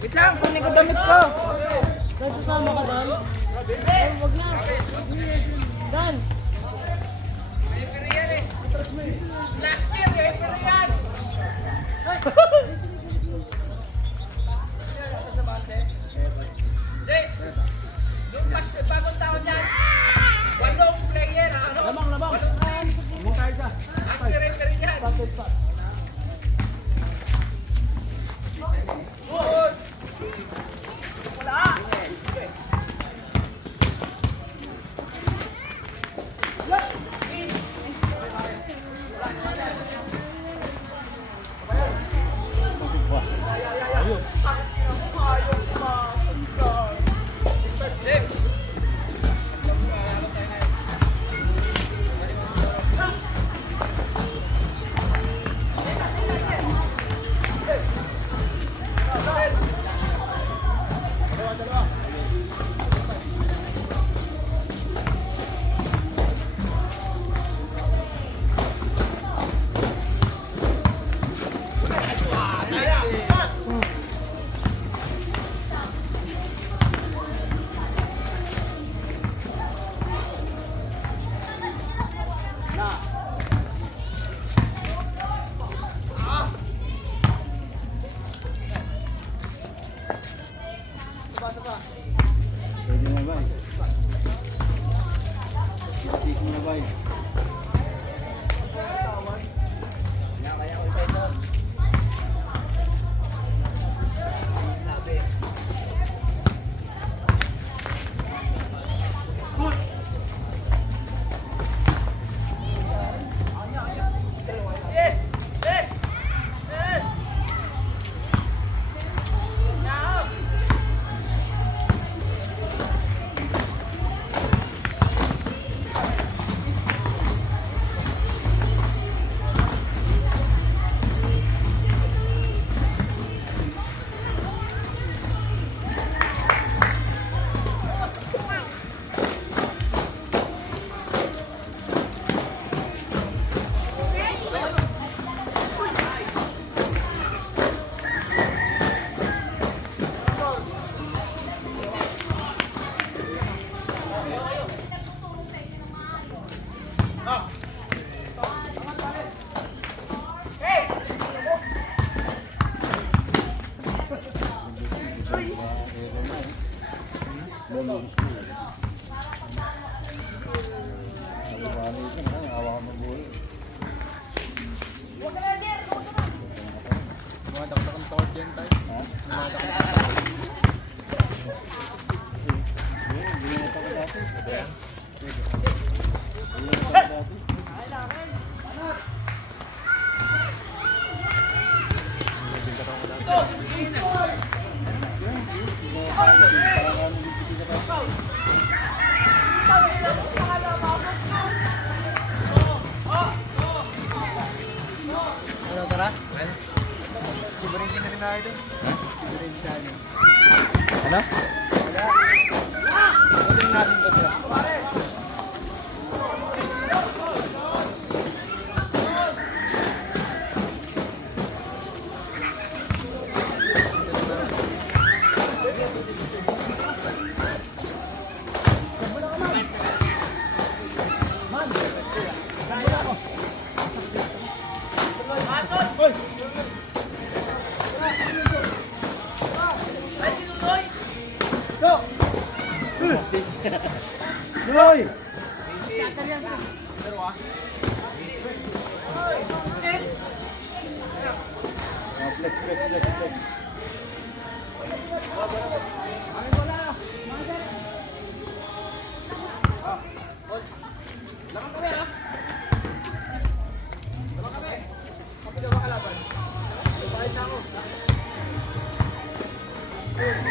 Wait lang, kunin ko damit ko. Sasama ka Dan? Wag na. Dan. Last year, referee yan. Jay, yung bagong taon yan. Walong player, ano? Labang. Hindi tayo sa. Ang referee yan. Pwede mo ba? Stick mo na ba? Ano? Pwede natin ba sila? Hoy! Kami.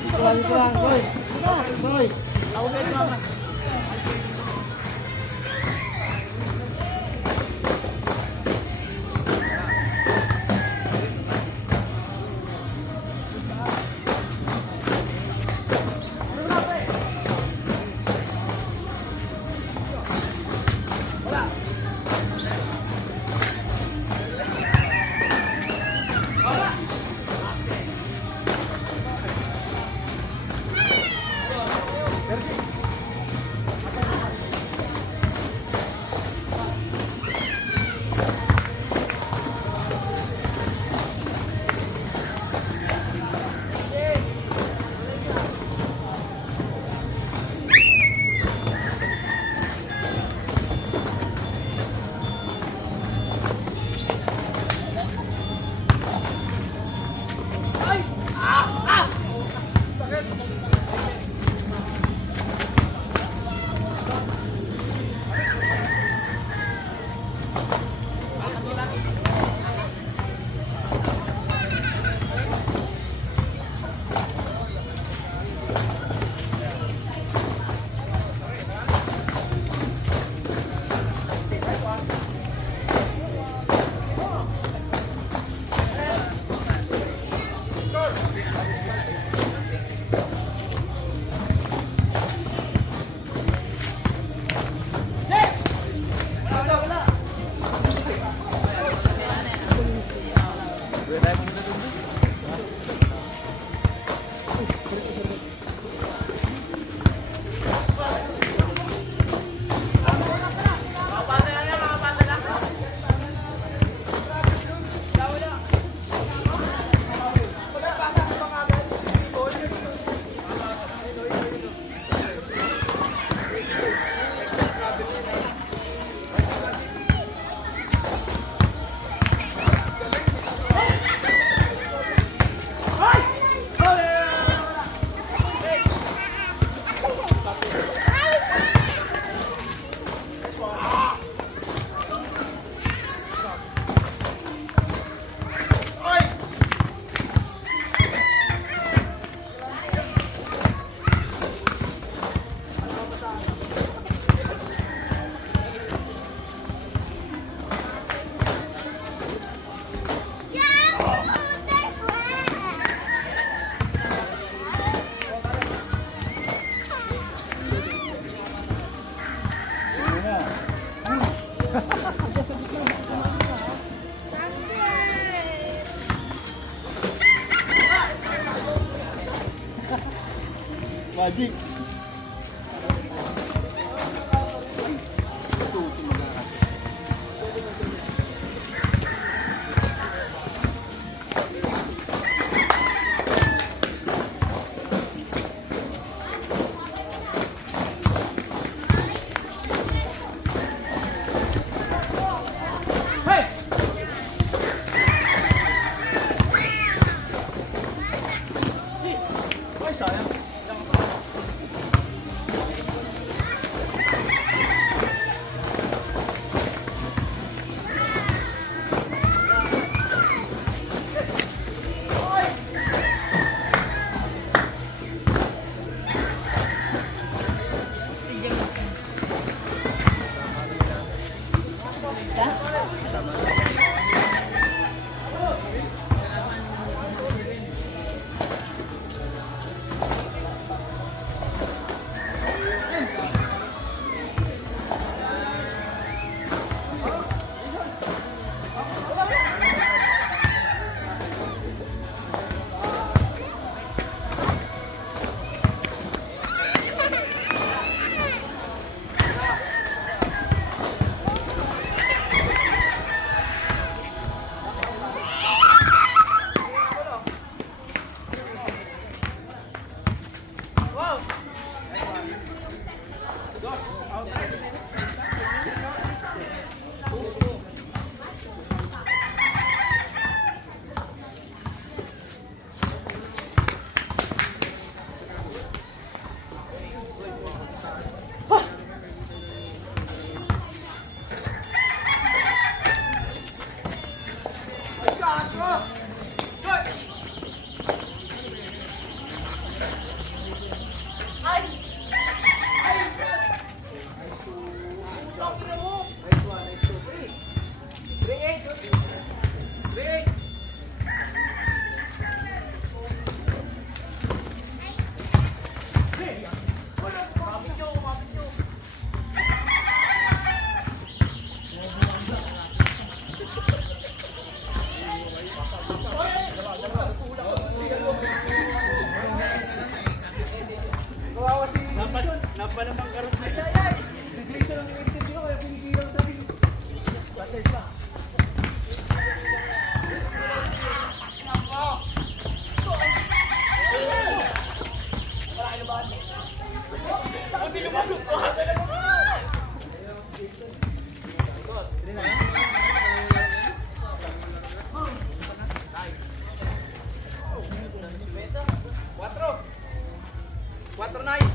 Dito lang, Koy. Koy. Ako na yung mama. Magic. Haba naman karoon na yan. Si Jason ang itis ko, kaya pinigilan sa akin. Patay pa. Quatro na yun.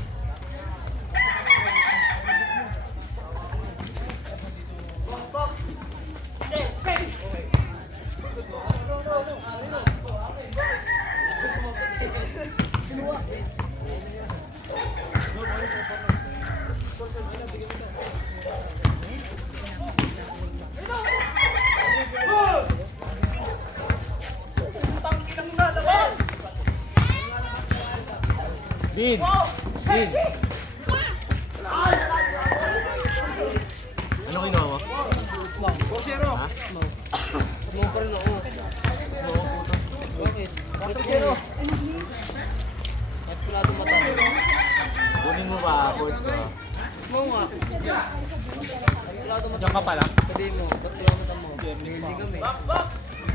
Bin! Bin! Ano kinuha mo? Borsero. Smoke pa rin ako. Bakit? Borsero. Eskulado mata. Kunin mo ba, boss ko? Mo nga. Diyan ka pala? Sabi mo, ba't kailangan mata mo? Hindi kami.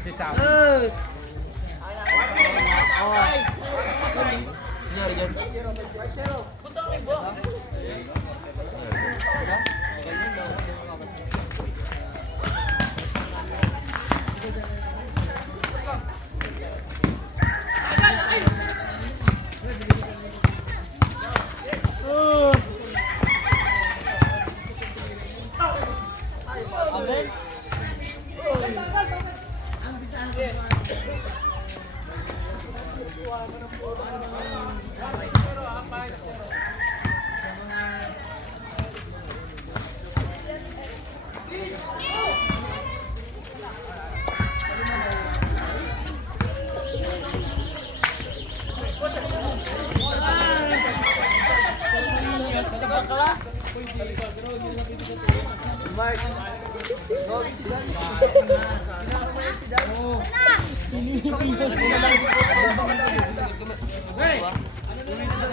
Si Sam. Yes! Sinyari dyan.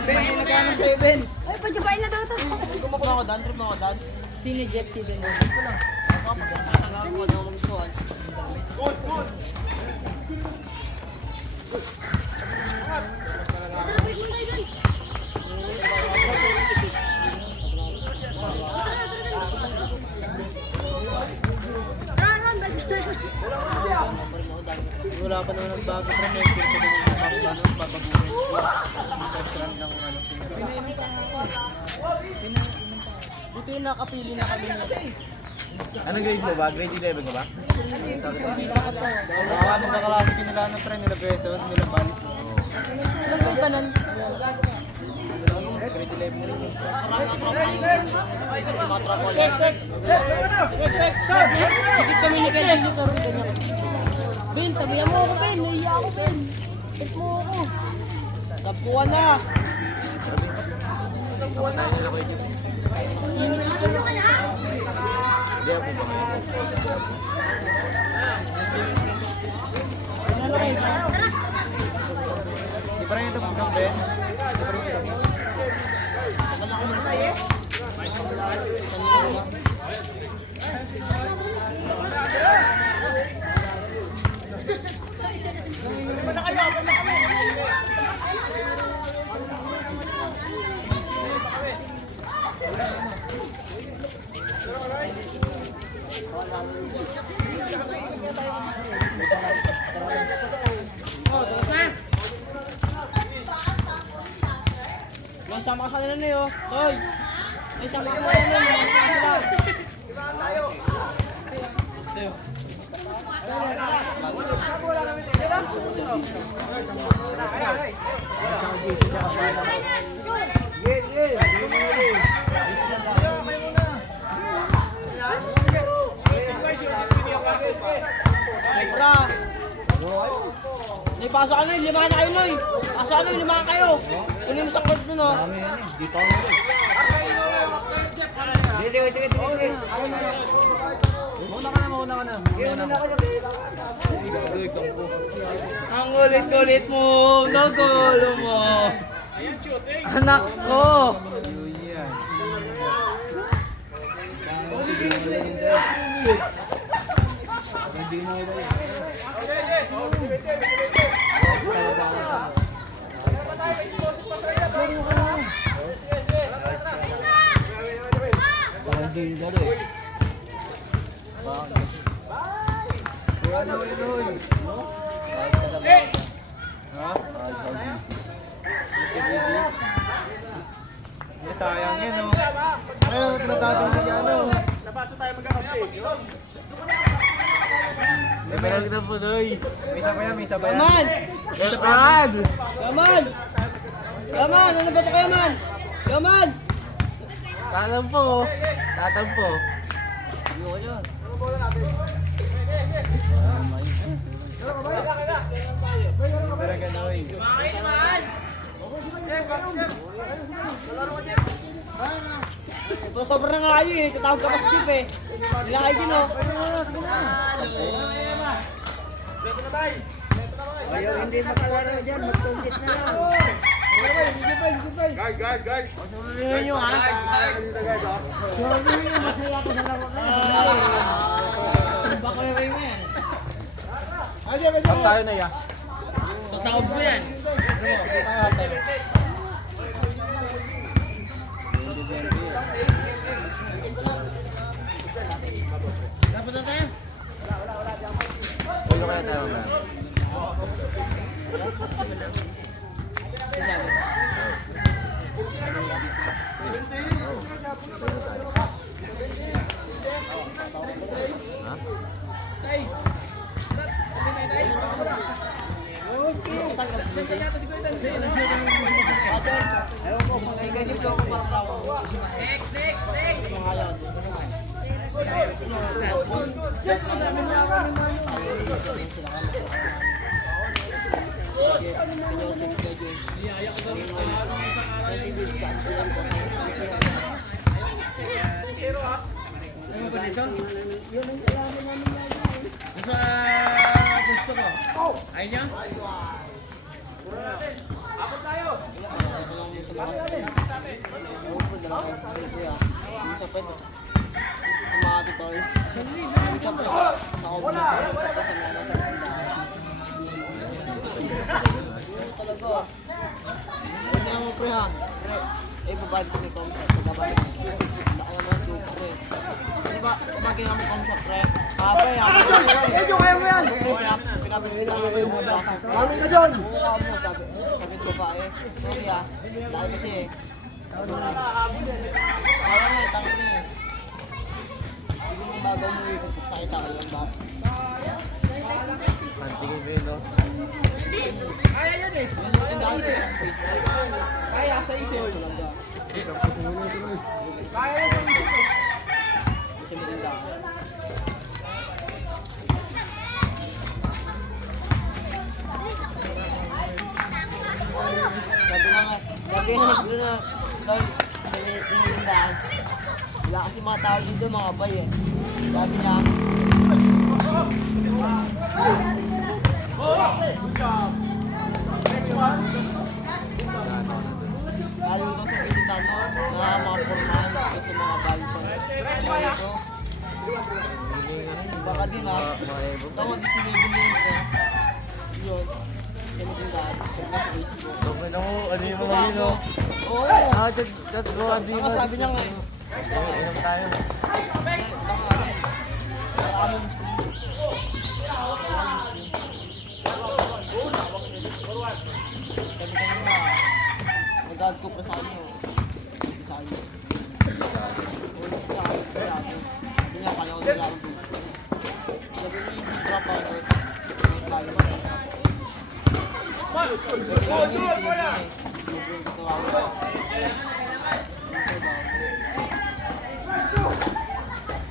Ben, may nagkaano sa'yo, Ben? Ay, pagkabain na daw ito. Trip mo ako, Dan. Sino Jeff si Ben? Nagagawa na ako gustuhan. Wala pa naman nagbago pero may expert ko din yung babaguhin ko. Sa strand ng ano sinira. Buti yung nakapili na kami. Anong grade mo ba? Grade 11 ka ba? Baka nung kakalaki nila ng friend nila peso, nila bal. Ilang grade ba nun? Grade 11 na rin yun. Dikit kami ni Kevin sa room ganyan. Ben, tabihan mo ako, Ben. Naiya ako, Ben. Bet mo ako. Tapuan na! Hindi ako ba? Di pa rin ito pagkang Ben? Di pa rin ito. Masama ka na niyo. Toy. May sama ka na niyo. Bra. May pasok ka na, lima na kayo, Noy. Pasok ka na, lima kayo. Kunin mo sa court dun, oh. Dito ako na rin. Mauna ka na. Ang ulit-ulit mo, nagulo mo. Anak ko. yan. Sayang yan, oh. Ayun, tinatawag na yan, oh. May meron kita po, Doy. May isa pa yan, may isa pa yan. Yaman! Isa pa yan! Yaman! Yaman! Ano ba ito kay Yaman? Yaman! Tatampo, oh. Tatampo. Ayoko yun. Pero ganoy. Bakit naman? Ito sobrang nga kayo eh. Tatawag ka pa sa tip eh. Ilang kayo din oh. Ayaw hindi makalaro dyan, magtungkit na lang. Guard. Suruhin nyo, ha? Suruhin nyo, masaya ako sa laro na. Baka yung mo yan. Ang tayo na yan. Tatawag mo yan. Dapat na tayo? Huwag ka tayo mga. Gusto ko. Ayun niya? Eh, babad ko nito. Babad ko. Kaya naman super eh. Di ba, kumagin naman kong sa pre. Habay, Medyo kaya mo yan! pinabili namin yung muna. Kami ka dyan! Sabi ko ba eh. Sorry ah. Dahil kasi eh. Kaya nga, tango na eh. Hindi mo bagal mo eh. Kung sakita ko lang ba? Antingin mo yun, no? Kaya yan eh. Ang dami siya. Kaya sa isip. Kaya yan sa isip. Kasi maganda. Sabi na nga, sabi na tinitindaan. Wala kasi mga tao dito, mga bay eh. Sabi na, lalo ito sa Pilitano, mga formahan dito sa mga balso. So, baka din ha, tama din si Lady Lady. Yun, tinitindaan. Pagka sa Facebook. Sobrang ako, ano yung mga yun, no? Oo, Let's go, Andy. saka sabi niya nga eh. Inom tayo. Magdad ko pa sa inyo. Sa inyo. Hindi niya panahon nila ako dito. Sabi niya yung drop out eh. May tayo na.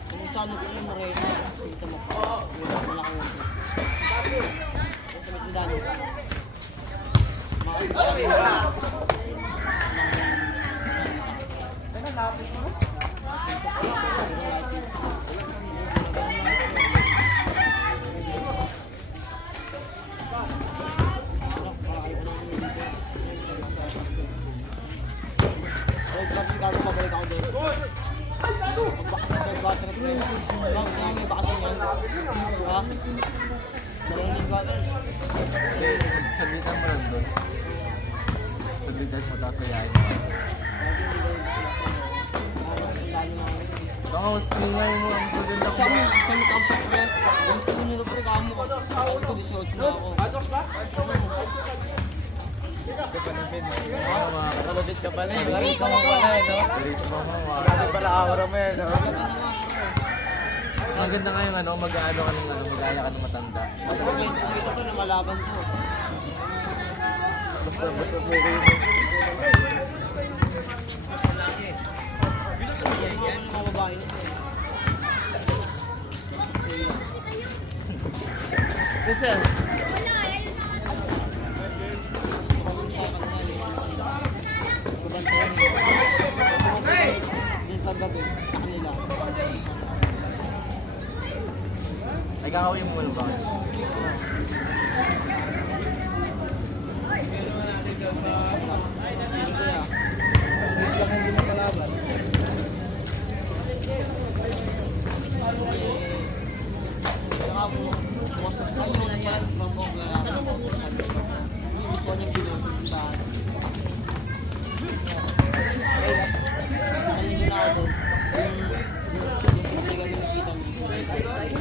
Kung saan ko yung morena, kita mo pa. Wala kang wala. Kung sa may tindano. Ay, kasi gago pa ba Ha? Dalawang linggo agad. Hindi, saglitan mo lang doon. Saglitan mo, tapos ayayin mo. Baka mas tingnan mo ang pagod na Kami, kami kapsok ko. Ang piniro ko kamo ko. Ako 18 na ako. Kalabit ka pala eh. Kalabit ka mo pala eh, no? Charisma mo. Kalabit pala aura mo eh, no? Ang ganda nga yung ano, mag-ano ka ng ano, mag-aya ka ng matanda. Ito pa na malaban ko. Basta mo rin. Mga babae nito eh. Kasi, Babantayan eh. Yung kagabi, sa kanila. ay kakawin mo lang ba?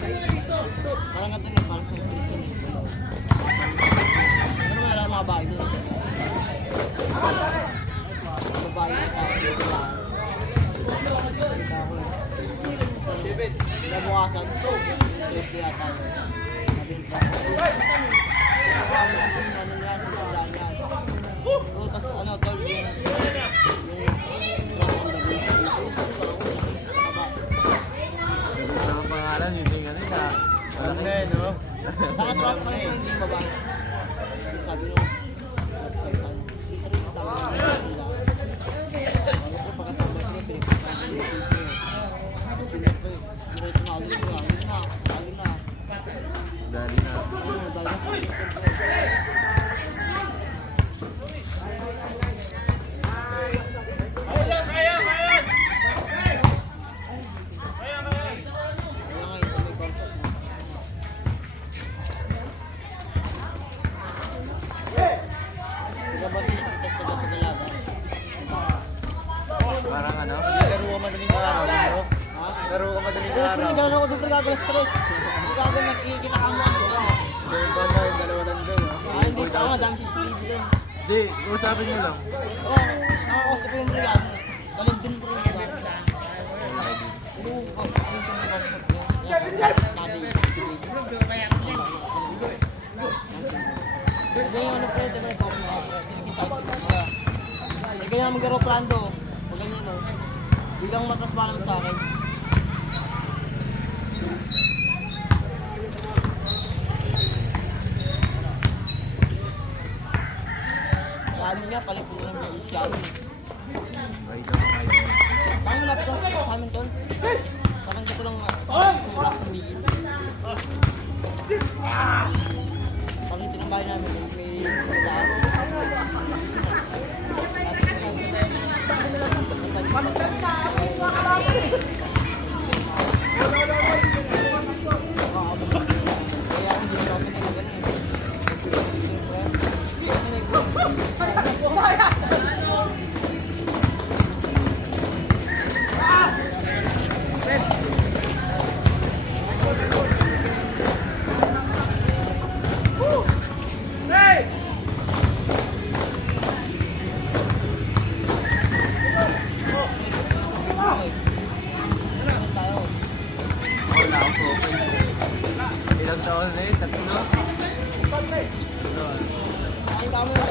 Parang nga ito parang sa Philippine eh. Ano naman alam mga bahay doon? Babae na tao. Kinabukasan ito. Ito yata. Ano yan? Tapos ano, tol, Sa mga pangalan, yun yung ano ka. Alam na eh, no? nakatrap pa yung hindi babae. Sabi nung, kita rin yung tama nila. Bago ko pagkatapos niya, pinagpapalit niya. Diretso na, alis na, alis na, alis na. Dali na. Ayun, dahil na. Kaya nga, ito may contact mo. Gabatin kita sa kapagalaban. Parang ano? Laro ka madaling araw, no? Laro ka madaling Pero araw. hindi ako doon gagalas stress. Gagal nakikita ka mo ano ba? Ganun pa na yung dalawa nandun, no? Hindi pa ako, dami si Speed doon. Di, usapin mo lang. Oo, nakakausap ko yung regalo. Galing din po yung regalo. Hindi yung ano pwede ba ito? Hindi kaya mag-aeroplano. Pag ganyan no. Biglang matas pa lang sa akin. Sabi niya, palit ko ng mga isyabi. Ay, ikaw mga yun. Parang malapit lang sa amin tol. Parang dito lang sulat sa migil. Pag yung tinambay namin, may daan. Kaya hindi na ako pinagaling. Wala ako open. Ilang taon na yun? Tatlo? Ang dami ng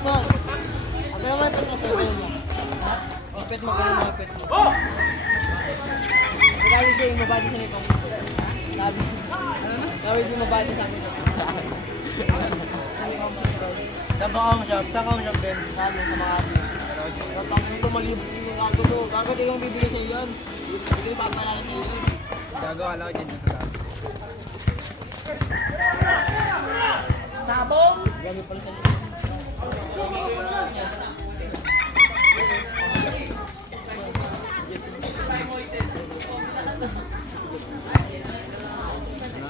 Son, ano naman ito sa sayo mo? Ha? O, pet mo, ganun mo, pet mo. Magaling kayo, mabadi sa nito. Sabi di mabati sa amin. Sa Bacong Shop, sa Bacong Shop din. Sabi sa mga atin. Kapag ito malibot yung gago to. Gago di yung bibigyan sa iyo yan. Hindi ko ipapalala sa iyo yun. Gagawa lang ako dyan sa taas. Sabong! Gago pala sa iyo.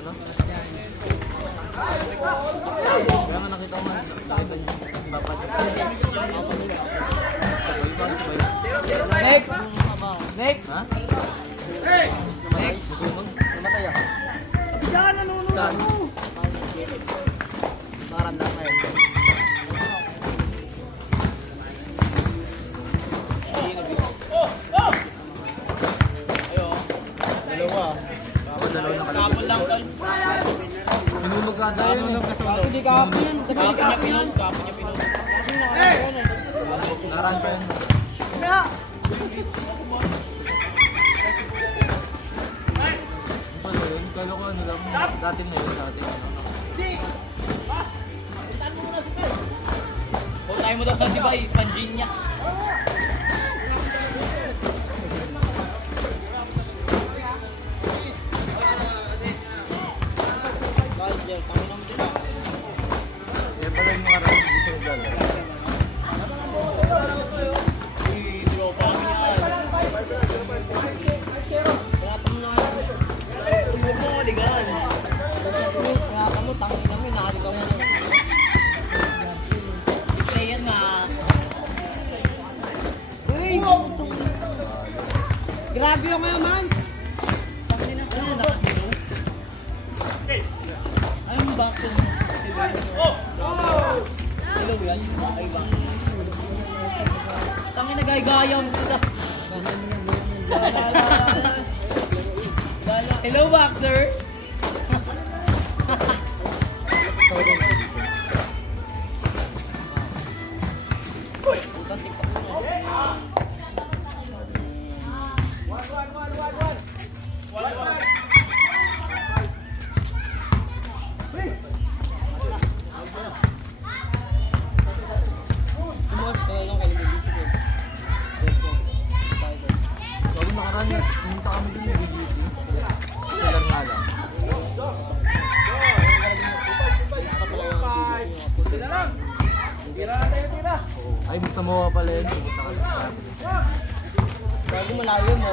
Ano? Kaya nga nakita ko nga. Nakita niyo. Dapat. Sabay. Next! Next! Ha? Next! Namatay ako. Saan? Makaranda kayo. Dalawa. Ako dalawa na kalabas. Kapon lang tol. Minulog ka dahil. Hindi ka happy yan. Hindi ka Kapon niya happy yan. pinod. Kapon niya pinod. Naran pa yan. Ano yun? Kala ko ano lang. Dati na yun. Dati. Putay mo daw sa diba eh. Panjin niya. Kaya pala yung mga rin. Gusto ko gala. Kaya kamo, tangin namin. Nakaligaw mo. Play yan na. Uy! Grabe yung ngayon, man! Anong back to mo? Hello yan. Ay ba? Tangin na gaya-gaya mo dito. Hello boxer. Bago nakaraan, pumunta kami din yung BGC. Sila nga lang. Ay, may Samoa pala yun. Pumunta kami sa atin. Bago malayo mo.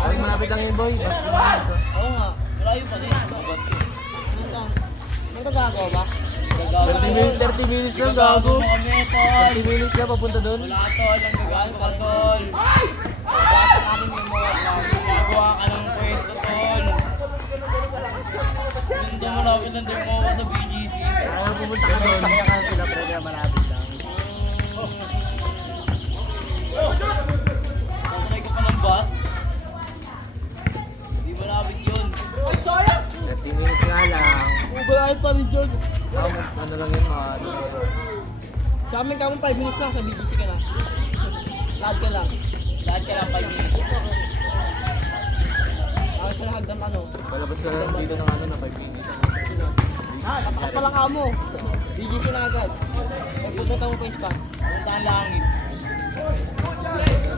Ay, malapit lang yun, boy. Basta naman siya. Oo nga. Malayo pa rin. Nagkagago ba? 30 minutes lang, gago. Kami tol. 30 minutes lang papunta doon. Wala tol. Ang gagawa ka tol. Bakit namin may mga Gagawa ka ng kwento tol. Hindi mo lapit ng demowa sa BGC. Ay, pumunta ka doon. Sakya ka sila, pero kaya malapit lang. Sasakay ka pa ng bus. Hindi mo lapit yun. 30 minutes nga lang. Ubalayan pa rin dyan. Ano lang yun, mga ano. Sa amin ka mo 5 minutes lang sa BGC ka na. Lahat ka lang. Lahat ka lang 5 minutes. Ako sa hagdan ano. Palabas ka lang dito ng ano na 5 minutes. Patakas pa lang ka mo. BGC na agad. Pagpupunta mo pa yung spot. Punta ang langit.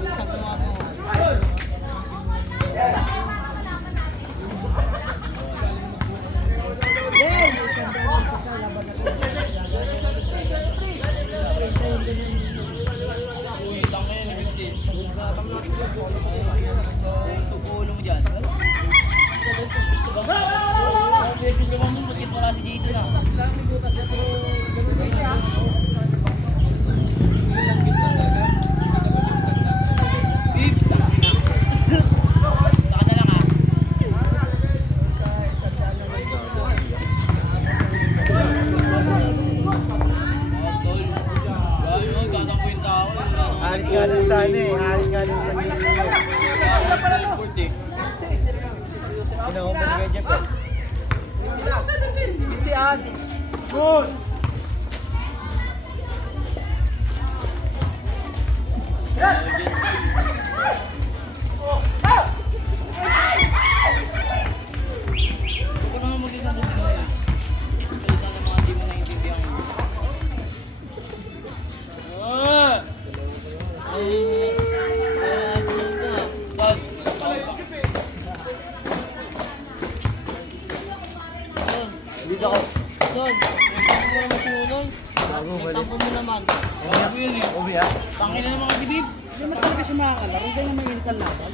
Isang mo ako. Yay! Uy, lang ngayon ni Vincent. Tugulong dyan. Medyo naman mo, bakit wala si Jason ah? Beep! Saka na lang ah. Tol. Gayo, gatampuin tao. Halit nga dun sa ano eh. Halit nga dun sa New Year. Ginawa pa ni Kuya Jeff eh. Si Ate. Good! naman. Bago yun eh. Ubi ah. Tangin na naman kasi Bibs. Hindi naman talaga siya makakalaro. Hindi naman mainit ang laban.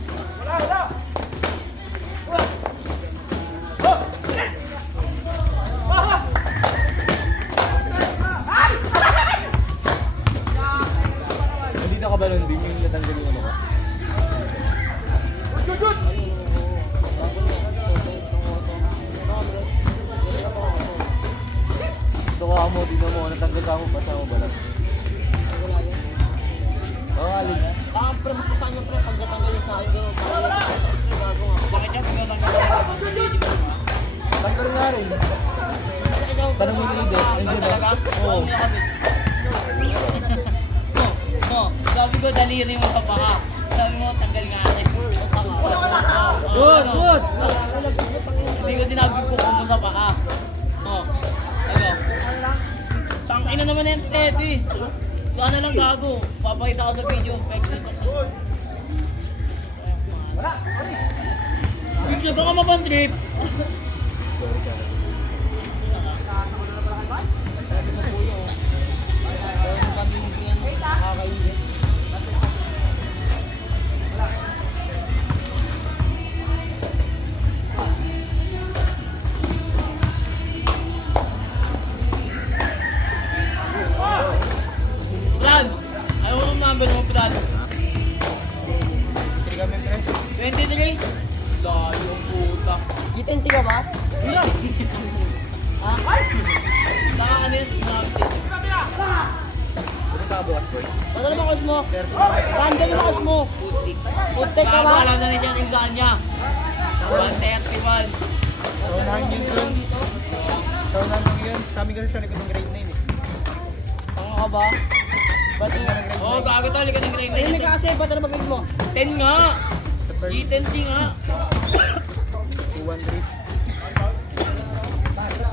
Nandito ka ba nun din yung natanggal yung ano ko? Ito ka mo, di na mo, natanggal ka mo, pasa mo balat. Oo, alin. Pre, mas masaan yung pre, pag natanggal yung sa akin, gano'n. Bago nga. Bakit yan? Pag natanggal yung Tanggal nga rin. Tanong mo si Ide, hindi ba? Oo. Sabi ko, daliri mo sa paka. Sabi mo, tanggal nga rin. Good, good. Hindi ko sinabi ko kung sa paka. Oh, ano? Tangina naman yung Teddy. So ano lang gago? Papakita ko sa video. Bibs, huwag ka mapandrip. Brad, ano ang number mo, Brad? 23? Layong puta. Gitensi ka ba? Saka ano yun? Ano ka bukas boy? Ano naman kos mo? Random naman kos mo. Putek ka Bago ba? alam na rin siya yung saan niya. 131. Saunahan yun bro. Saunahan lang yun. Sa amin kasi sa likod ng grade 9 eh. Tanga ka ba? Ba't yung Oo, gago to. Likat ng grade Hindi 9. ka kasi, ba't ano mag-grade mo? 10 nga. G10C nga. 200.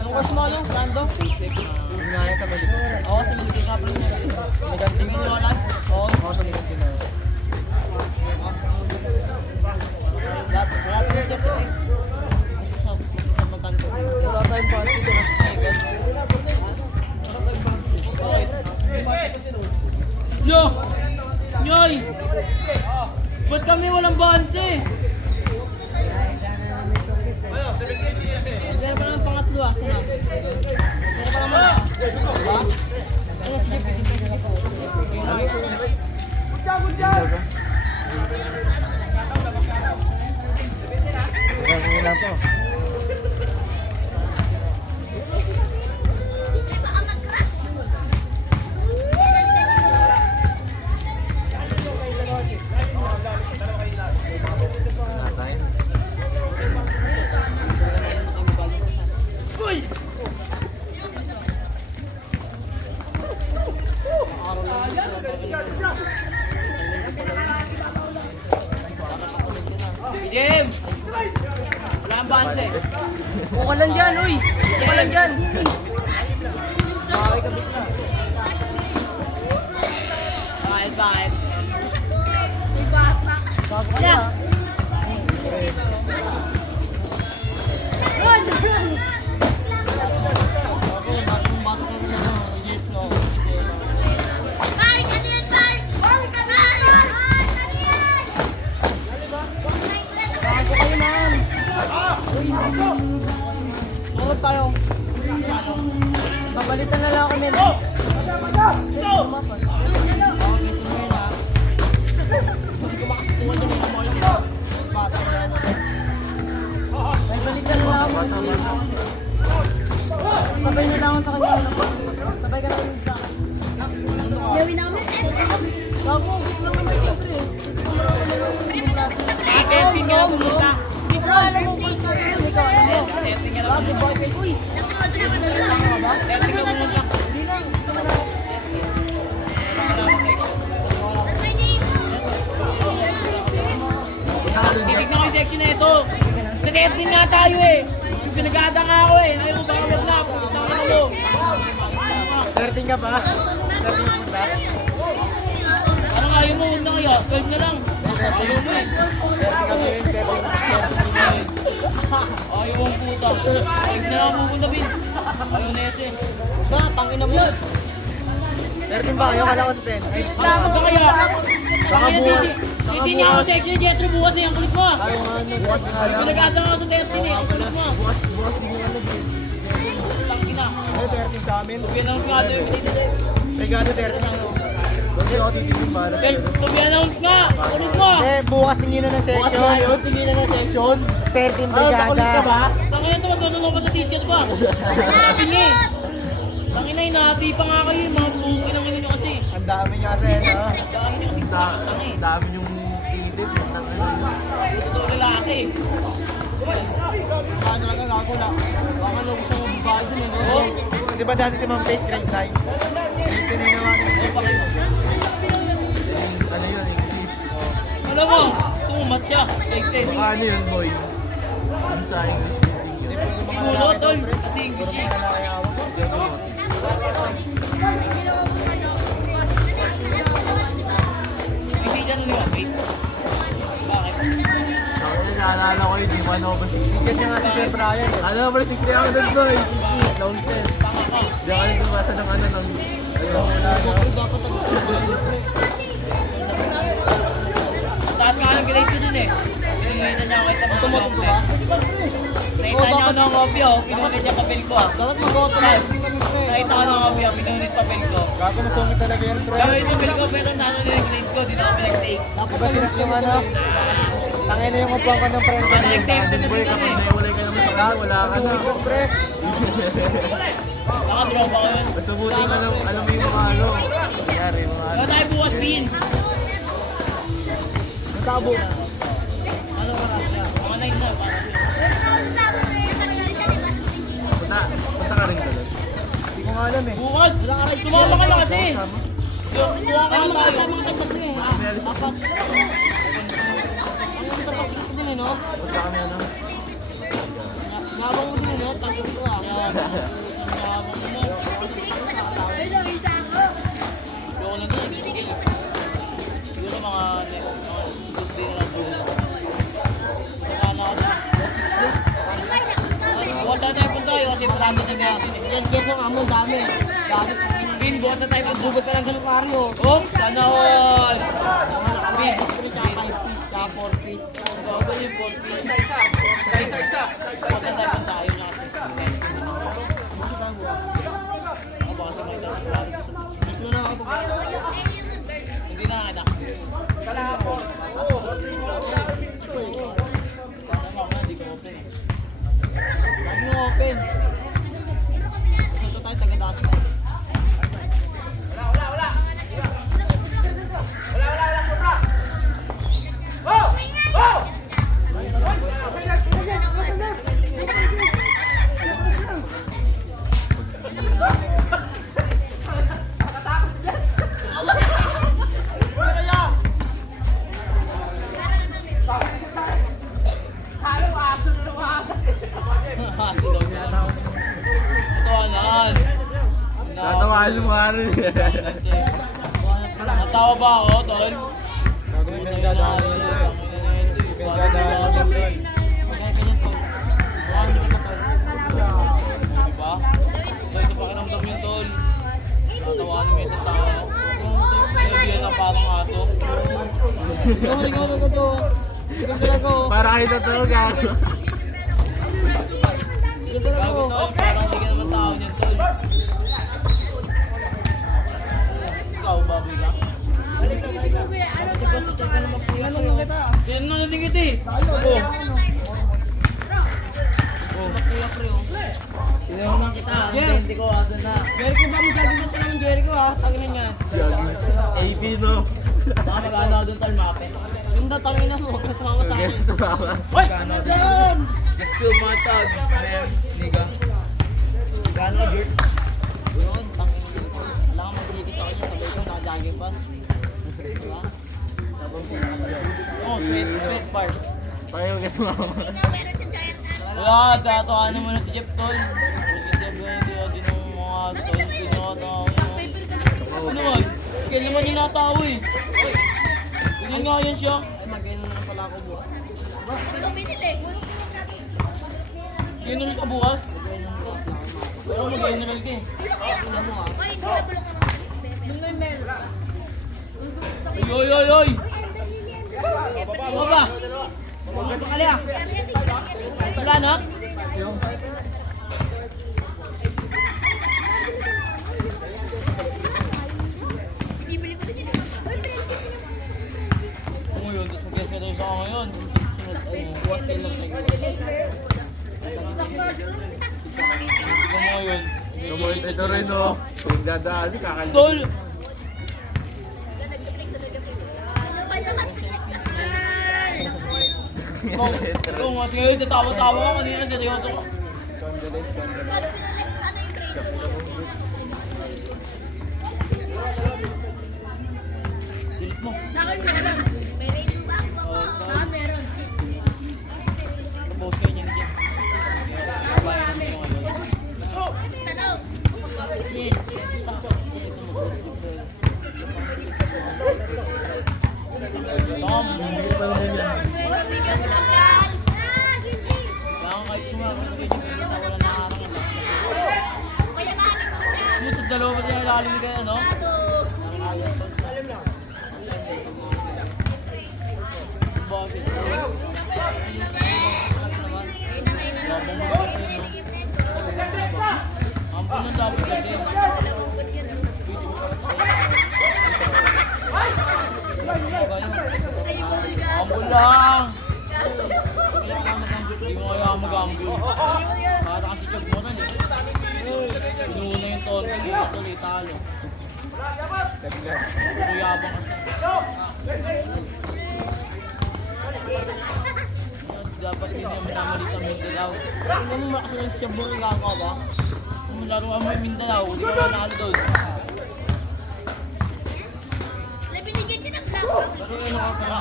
Yung kos mo, ano? Random? Yun nga yan sa malikot. Oo, sa mga ka pa rin niya. May ganting Tingin mo lang? Oo. ako sa likod din ako. Wala pa yung step eh. Sa magkano ko? Wala tayong pansin ko. Yo! Yoy! Ba't kami walang banse? Meron pa naman pangatlo ah. Sana. Meron pa naman. Diba? Ano, sige. Kaya lang to. Natay. Jim! Wala ang banse. Buka lang dyan, uy! Buka lang dyan! Bakit? Yeah. Bago kayo man! Uy! Murot tayo! Babalitan na lang ako men! May balikan na lang ako. Sabay na lang ako sa kanya. Sabay ka na rin sa akin. Gawin namin. Bago, gusto naman siyempre. Testing nga pumunta. Hindi ko alam mo kung saan yun. Ikaw, alam mo. Testing nga Bakit boyfriend? Uy! Testing nga pumunta. Hindi na. Titignan ko yung section na ito. Sa testing nga tayo eh. Pinag-aada nga ako eh. Ayaw mo baka wag na ako. Tama mo. 13 ka pa? 13 punta? Anong ayaw mo? Huwag na kaya. 12 na lang. Ayaw mo eh. 13 kami yun, 13. Ayaw mong puta. 12 na lang pupunta bin. Ayaw na ito eh. Ba, tangin na mo yun. 13 ba kayo? Kala ko sa 10. Ay, Ano ba kaya? baka bukas. Hindi niya ako section, Jetro bukas eh, ang kulit mo. Ayaw nga ano, bukas nga lang. Pinag-asa ako sa 13 eh, ang kulit mo. Bukas din yung ano. Tangin na. Ay, 13 sa amin. Tubi-announce nga doon yung pinitid. Regalo 13. Kasi ako titigil para sa'yo. Tubi-announce nga! Kulit mo! Eh, bukas tingin na ng session. tingin na ng session. 13 brigada. Tangin na ito, magdunong pa sa teacher ba? Sabi niya eh. Tangin na, hinahati pa nga kayo, yung mga buki ng inyo kasi. Ang dami niya kasi, no? Tangin niya kasi sakit lang eh. Ang dami yung ilip. Ang ano. Ito lalaki. Ano lang ako na. Baka lang gusto mo babae dun eh. no? Di ba dati si Ma'am Faith grade 9? Ito na naman. Ano yun? Alam mo, tumat siya. Like 10. Baka ano yun, boy? Yung sa English speaking. Siguro, tol. Kasi English eh. Hindi dyan ulit ako eh. Bakit? Ako naalala ko yun, di ba ano ba 60? Kasi nga si Sir Brian. Ano ba 60 ako doon, boy? 60, long 10. Tama ka. Di ako nagpapasa ng ano, ng... Ayun, Taas nga ng grade ko dun eh. Pinungitan niya ako kahit sa mga ba? Nakita niya ako ng kopya oh. Pinunit niya papel ko ah. Dapat mag-auto na. Nakita ko ng kopya, pinunit papel ko. Gago na sungit talaga yan, bro. Gawin papel ko pero nano niya yung grade ko. Di na ako pinag-take. Di ba sinas yung ano? Tangin na yung upuan ko ng friend ko. Pinag-take ko na boy, din kapag kasi. naiwalay ka naman sa wala ka na. Sungit yung pre. Naka-drop ako yun. Basta buti ka lang, alam mo yung mga ano. Nangyari, mga ano. Ano tayo bukas pin? Tabo. Ano ka lang siya? Mga 9 na. Punta ka rin doon. Hindi ko nga alam eh. Bukas! Sumama ka na kasi! Tuwa ka na tayo. Punta kami ano. Yabang mo din eh, tanggap ko ah. Yabang mo. Ayoko na din. Siguro mga good day na lang po. Wala na ako. Bukas na tayo punta tayo kasi marami na natin eh. Yan, guess ang amon, dami. Pin, bukas na tayo magbugot pa lang sa Mario. Oh, sana all! Pin, 4 feet. Bago yung 4 feet. Isa. Bukas na tayo punta tayo na kasi. Ako baka sa may dami. Ito na ako pag... Hindi na kita. Hindi ko open eh. Huwag mo open. Ito tayo, taga-dash na. Hasi daw niya. Katawanan. Tatawaan mo nga rin. Natawa ba ako, tol? Gagawin na dadaan mo na eh. Dadaan mo na eh. Diba? So ito pakiramdam yun, tol. Natawanan mo isang tao. Sinabihan ng parang aso. Ikaw talaga. Para kayo totoo, gago. Gago, tol. Parang hindi ka naman tao niyan, tol. Ikaw, baboy ka? Yan na natin kita eh. Oh. Makuya pre oh. Tinanong kita. Hindi ko asan na. Jericho ba mo gagawin sa naman Jericho ha? Tangin na yan. AB no. Baka mag-ano ako dun tol, mape. Yung daw tangin na mo. Kasama sa akin. Sumama. Mag-ano ako dun. Just feel my tag. Man, nigga. Mag-ano ka, Jert? Yun, tangin. Wala kang mag-rikis ako niya. Sabay ko, naka-jogging pa. Diba? Oh, sweat bars. Paano ka sumama? Wala, tatawanan mo na si Jeff Tol. Si Jeff na hindi ako din ng mga tol. Hindi na tao. Ano naman? Scale naman yung natao eh. Ganyan nga yan siya. Ay, mag-gain na pala ako bukas. Gain ka bukas? Pero mag-gain na ka eh. Oy, oy, oy! Baba! Baba ka liya! Wala na? Ngayon, mag-guess ka sa ngayon. Buwas kayo lang sa'yo. Ikaw mo ngayon. Ito rin o. Kung dadaan, kakalimutan. Tol! Ikaw nga, sige, tatawa-tawa ka kanina, seryoso ka. Silip mo. Post kayo niyan dyan. Babayan mo ngayon. Yes, isa ka. Tom! Kaya kahit sumakas kayo dyan, wala na harang. Tapos dalawa pa siya ilalim ni kayo, no? Bakit? Ampun ng dapat kasi. Ampun lang! Hindi mo kaya mag-ambul. Para kasi chag mo nun eh. Inuuna yung tono, hindi ka tuloy talo. Kuyabang kasi. Dapat hindi naman namalit ang Mindanao. Tingnan mo malakas yung siya buong gagawa ba? Kung laruan mo yung Mindanao, hindi ka manalo doon. Kasi ano ka pala?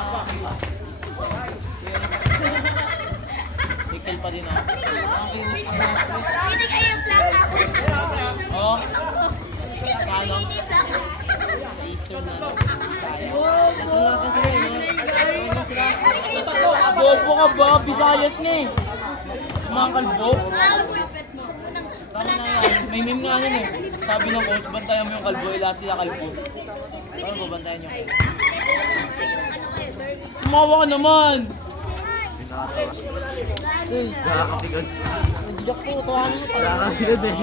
Mikkel pa din ako. Oo? Paano? Sa Easter na. Ito nga kasi Bobo ka ba? Visayas nga eh. Mga kalbo. Tama na yan. May meme nga yun eh. Sabi ng coach, bantayan mo yung kalbo. Lahat sila kalbo. Paano ba bantayan nyo? Tumawa ka naman! Nakakapigod. Nadiyak ko, tawanan mo. Nakakapigod eh.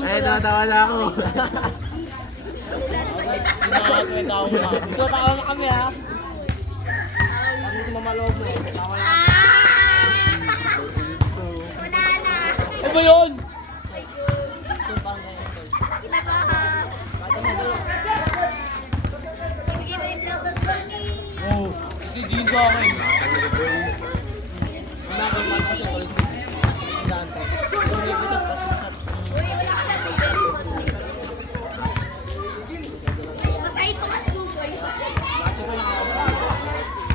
Ay, natawa na ako. Hindi na ako na. Ito, tawa na kami ha. Bakit ito mamaloob mo eh? Ano ba yun? Ito parang ganyan ito. Oh, kasi din sa akin.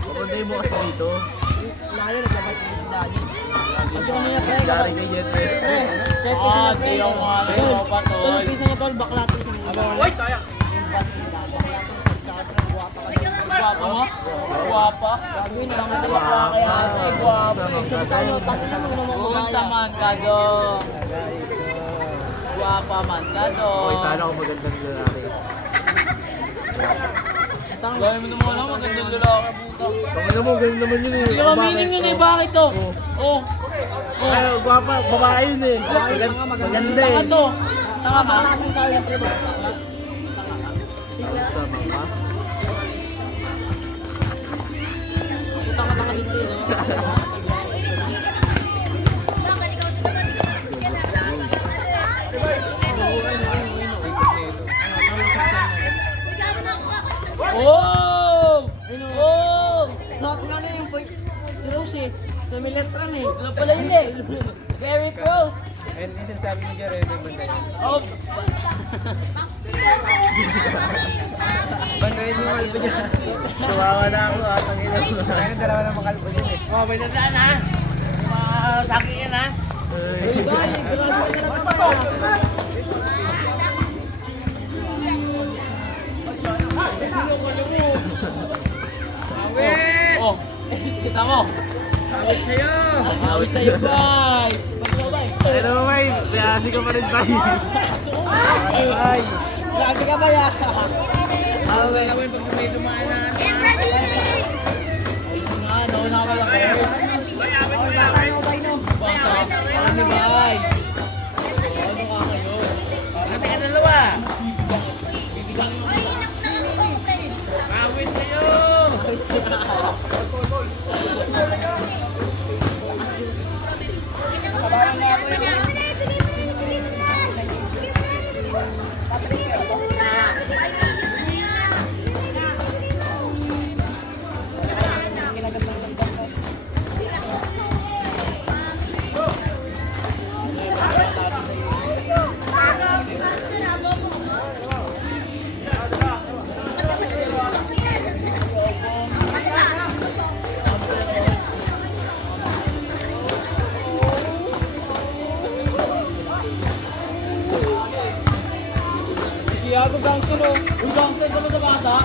Papunta mo kasi dito. Layo, naglabay ko yung dani. Kasi kami na pre, Gary kay Jet eh. di yung mga pa to. Tol, pisa niya tol, baklat. Uy, sayang. Guwapa mo? Guwapa? Gagawin lang ito yung kaya ate, guwapa. Sa'yo, takinan mo naman mo. Punta man ka doon. Guwapa man ka doon. Okay, sana ako magandang lalaki. Gawin mo naman lang, magandang lalaki puta. Tama mo, ganun naman yun eh. Hindi naman meaning yun eh, bakit to? Oh. Ay, guwapa, babae yun eh. Maganda eh. Tanga to. Tanga ba? Sa mama. Tanga-tanga dito eh, no? Oh! Oh! Nakapin na yung point. Si Rose eh. So may letra na eh. Ano pala yun eh? Very close. And minsan sabi ni Jeremy, Oh! bandayin yung kalbo niya. Tuwawa na ako ha, tangina mo. Ayun, dalawa na mga kalbo niya eh. Oh, may tandaan ha? Masaki yan ha? Ay, Oh! Kita mo? awit sa'yo! Awit sa'yo, bye! Bye, bye! Pero may, siyasi ka pa rin tayo. Ay, Grabe ka ba yan? away naman pag may dumaan na. Ano, nakawala ko. Bata, ano ba? Ano ka kayo? Ate ka dalawa. Awit kayo! Iago gangster o. Yung gangster ka ba sa bata?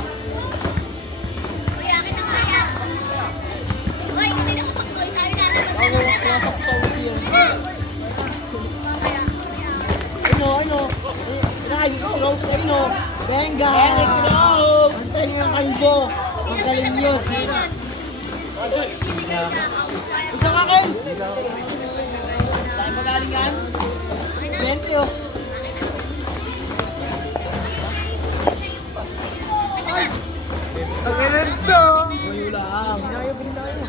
Ano? Ay, Rose, ano? Benga! Rose! Ang taling ang kalbo. Ang galing nyo. Isang akin! Saan magaling yan? 20 oh. Ang ganito. Mayo lang. Inayo pa rin tayo.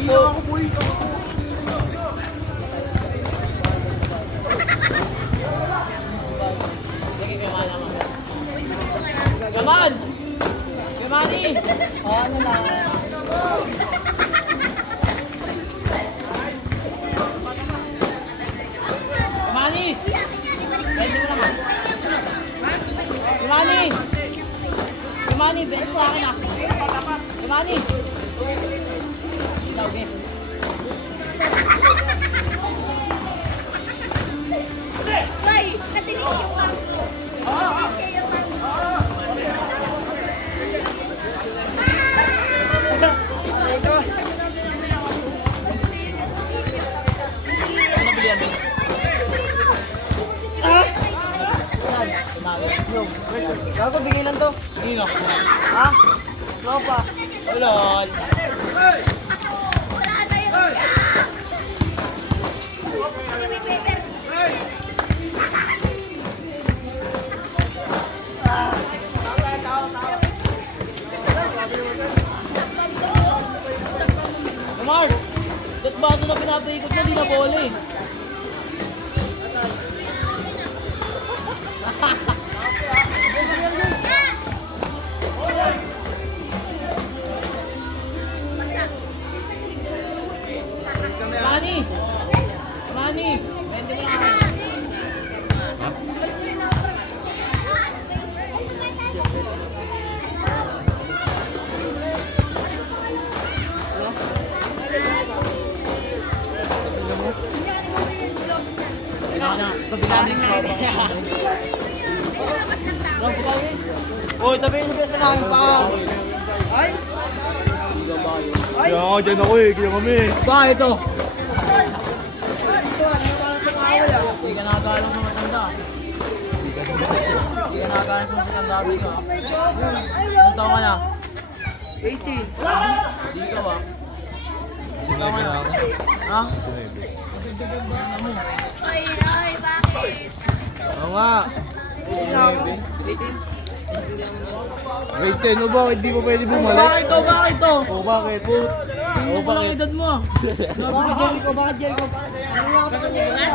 Iyo ako boy. Gaman! Gamani! O, ano lang? Gamani! Pwede mo naman. Gamani! Gamani, bento sa akin ah. Gamani! Ikaw, okay. Ano nabilihan mo? Gago, bigay lang to. Bigay lang. Ha? Ano pa? Ulol. Omar, dat baso na pinapaikot mo, di na bola eh. Mani! Mani! Bente mo lang ako. Uy, tabi yung besta namin pa. Ay! Kaya ako, dyan ako eh. Kaya kami. Bakit ito? Hindi ka nakagalang sa matanda. Hindi ka nakagalang sa matanda. Anong taon ka na? 80. Hindi ka ba? Anong taon ka na? Ha? Oo nga. 18. Wait, 10 ba? Hindi mo pwede bumalik? Bakit to? Bakit to? Oo, bakit? Tingnan ko lang edad mo. Bakit Jericho? Bakit Jericho? Ano nga pa sa bukas?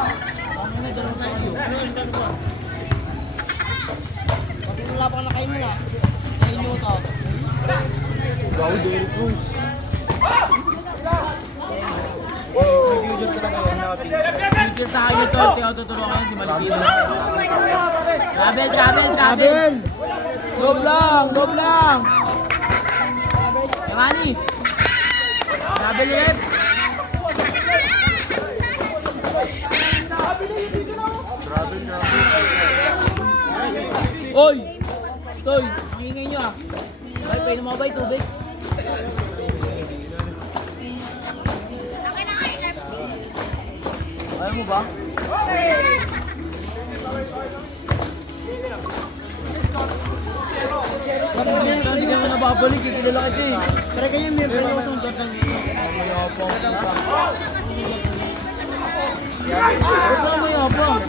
Wala pa ka na kayo mo na. Kayo nyo to. Gaw, Derek Cruz. Tigil tayo to. Kaya tuturo kayo si Malipino. Travel! Loob lang! Yamani! Travel ulit! Oy! Stoy! Ang ingay nyo ah! Bay, pwede mo ba tubig? mo ba? Hindi ka mo nababalik, kilala kita eh. Pero kayo may pero yung sundot ng Basta mo yapang.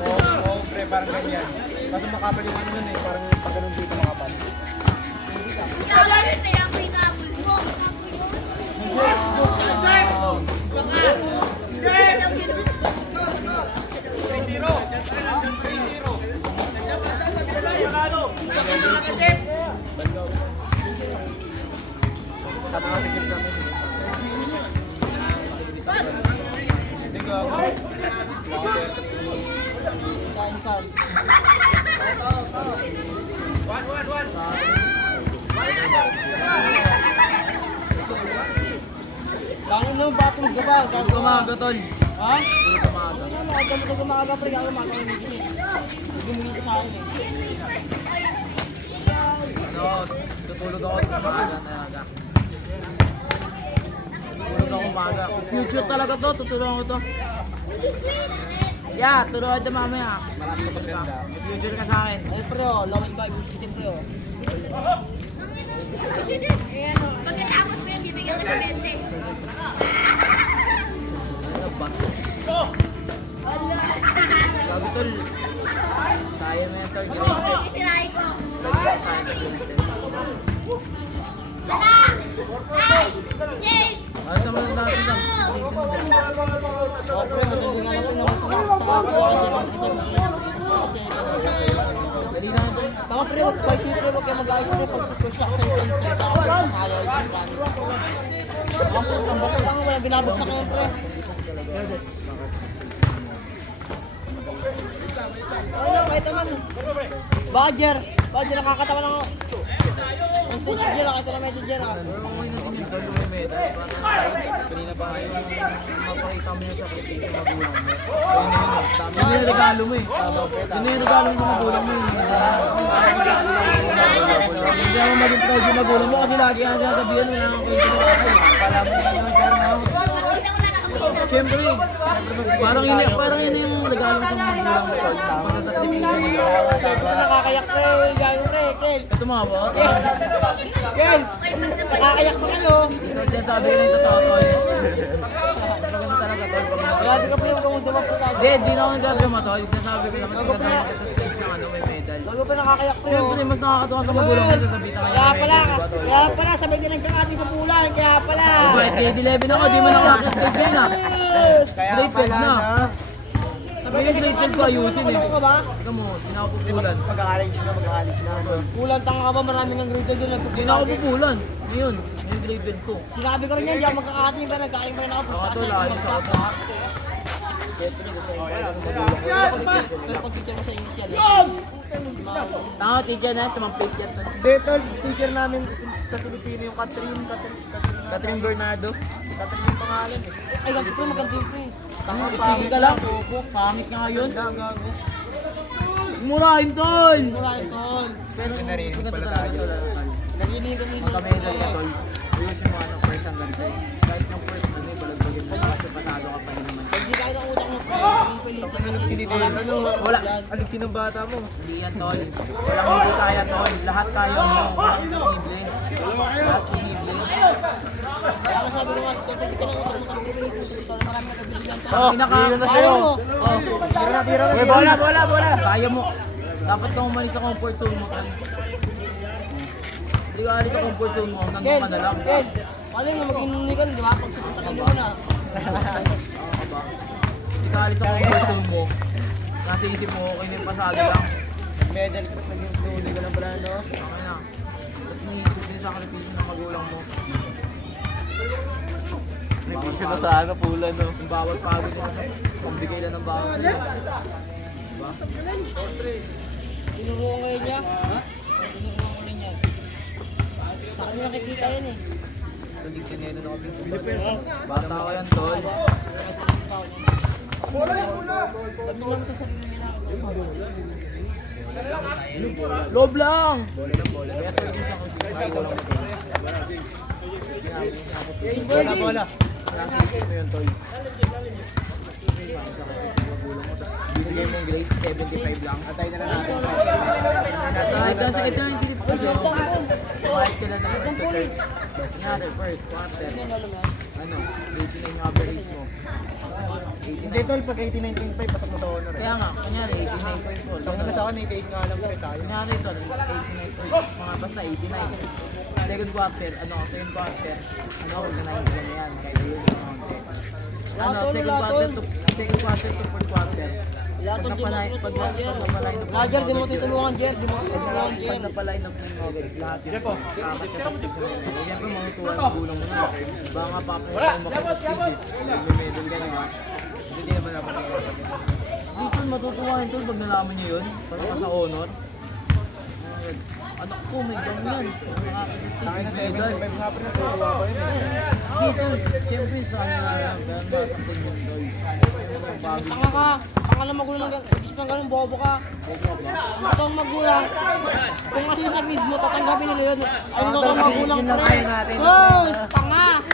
Oo, pre, parang ganyan. Kaso makapal yung ano nun eh, parang pag ganun dito makapal. kainsan. Bangin naman ba tulog ka ba? Tulog umaga, tol. Ha? Tulog umaga. Ano mo, kaya mo umaga pre, ako umaga ko nito eh. Gumingin ka sa akin eh. Ano, tutulog ako umaga na yaga. Tulog ako umaga. Future talaga to, tutulungan ko to. Yeah, turuan ito mamaya. Future ka sa akin. Ay pre oh, lawin ba yung itim pre oh. Pagkatapos mo yan, bibigyan ko ng 20. Ano ba? Sabi tol, tayo mo yung tol. Itirahin ko. Lagyan sa akin sa printer. Dala! Ay! James! Ayos naman ang dati lang. Oh pre, matulungan ko na sa Dali na ito. tama pre, wag pa shoot wag kayo mag-ayos pre, pag super shock sa item pre, ayaw yung promise. Ang pre, ang bako lang, walang binabagsak ngayon pre. Ano, kahit naman. Badger, nakakatawa lang ako. Ang stage Jer, nakakatawa na medyo Jer. Kanina pa kayo, mapakita mo yun sa kapitid ng magulang mo. Yun yung regalo mo eh. Yun yung regalo mo sa magulang mo. Hindi ako maging proud yung magulang mo kasi lagi ang sasabihan mo na ako yung pinakakay. Pala mo yung Siyempre, parang yun yung regalo mo sa magulang mo. Masasakripisyo mo yun. Nakakayak pre, galing pre, Kel. Ito mga ba? Kel, nakakayak pa kayo. Ito sinasabi ko lang sa totoo. Maganda talaga tol. Grabe ka pre, huwag kang magdamag pre. Hindi na ako nagdadrama tol. Sinasabi ko lang maganda ka sa stage ng ano, may medal. Bago pa nakakayak pre. Siyempre, mas nakakatawa sa magulang mo sa sabitan kanya Kaya ng pala, medal, diba tol? kaya pala, sabay din ang tsakati sa pulan, kaya pala. Diba, grade 11 ako, di mo nakakit stage yun ah. Grade 12 na. Sabi yung grade 12 ko ayusin eh. Ano ka ba? Ikaw mo, hindi na ako pupulan. Magka-college na. Pulan, tanga ka ba? Maraming ang grade doon. Hindi na ako pupulan. Ngayon, yung grade 12 ko. Sinabi ko rin yan, di ako magkakating ka, nagkain pa rin ako. Ako tol, ayos ako to. Siyempre, gusto ko pala ng magulang ko. Pero pag teacher mo sa English yan, Tanga, teacher na, sumampit yan tol. Detol, teacher namin sa Pilipino yung Catherine Catherine Bernardo. Catherine yung pangalan eh. ay gagawin pre, maganda yung pre. Tanga, sige ka lang. Pangit nga yun. Murahin tol! Murahin tol. Pero narinig Maganda pala talaga tayo. tol. Narinig ka nila. Magkamedal ka tol. Ayusin mo ano, first ang ganito. Kahit yung first, ano, balagbagin mo. Kasi pasado ka pa rin naman. Hindi kaya ng utang mo pre. Hindi pa litin. Sinidin, ano? Wala. Aliksi ng bata mo. Hindi yan tol. Walang hindi kaya tol. Lahat kaya mo. Walang posible. Lahat posible. Kaya nga sabi ko nga, hindi ka ng utang mo sa mga tol. Marami na kabiligan tol. Oh, Kaya mo. Tira na. Bola. Kaya mo. Dapat kang umalis sa comfort zone mo tol. Hindi ka alis sa comfort zone mo. Hanggang Kel, doon ka na lang. Kel. Paling nga mag-inunin ka, di ba? Pag susunta ka mo na. Hindi ka alis sa comfort zone mo. Nasa isip mo, okay na yung pasado lang. Medal ko sa naging huli ko ng pala, no? Okay na. At iniisip din sa sakripisyo ng magulang mo. Naging na sa ano, pula, no? Yung bawat pagod nila sa pambigay lang ng bawat nila. Diba? Tinuro ko ngayon niya. Tinuro ko rin yan. Sa kanya nakikita yan eh. Naging sineno na kami. Bata ko yan, tol. Sabi naman sa sarili niya na. Loob lang! Kaya tol din sa kulang mo. Bola. Nakasipin mo yun, tol. Binigay mong grade, 75 lang. Atay na lang natin. Ito yung tinipid ko. Kumayos ka na ng first to third. Kunyari, first, quarter. Ano, 89 yung average mo. Hindi tol, pag 89.5, pasok mo sa honor eh. Kaya nga, kunyari, 89.4. Tama na sa akin, 88 nga lang eh, tayo. Kunyari ito, 89.4. Mga basta 89. Second quarter, second quarter. Huwag na 90 na yan. Kahit yun, second quarter to fourth quarter. Lahat ng Pag napalay na Roger, di mo titulungan, Jer. Di mo titulungan, Jer. pag napalay na po yung mga guys, lahat yun. Apat na tastig sa mga. Siyempre, mga tuwa yung gulang mo na. Baka nga papaya tayo makatastig eh. May medal ka na. Hindi naman napapagpapag. Dito, matutuwa yun tol pag nalaman nyo yun. Para ka sa honor. Anak ko, may ganyan. Nakakasistig, may medal. 75 nga pa na, tuwa ko yun eh. Dito, siyempre, sana na lang. Kaya masaktin mo tol. Bago Tanga ka. Tanga lang magulang ng gusto ng ganun, bobo ka. Ito ang magulang. Kung ano yung sa feed mo, tatanggapin nila yun. Ayun daw ang magulang pre. Oh, tanga.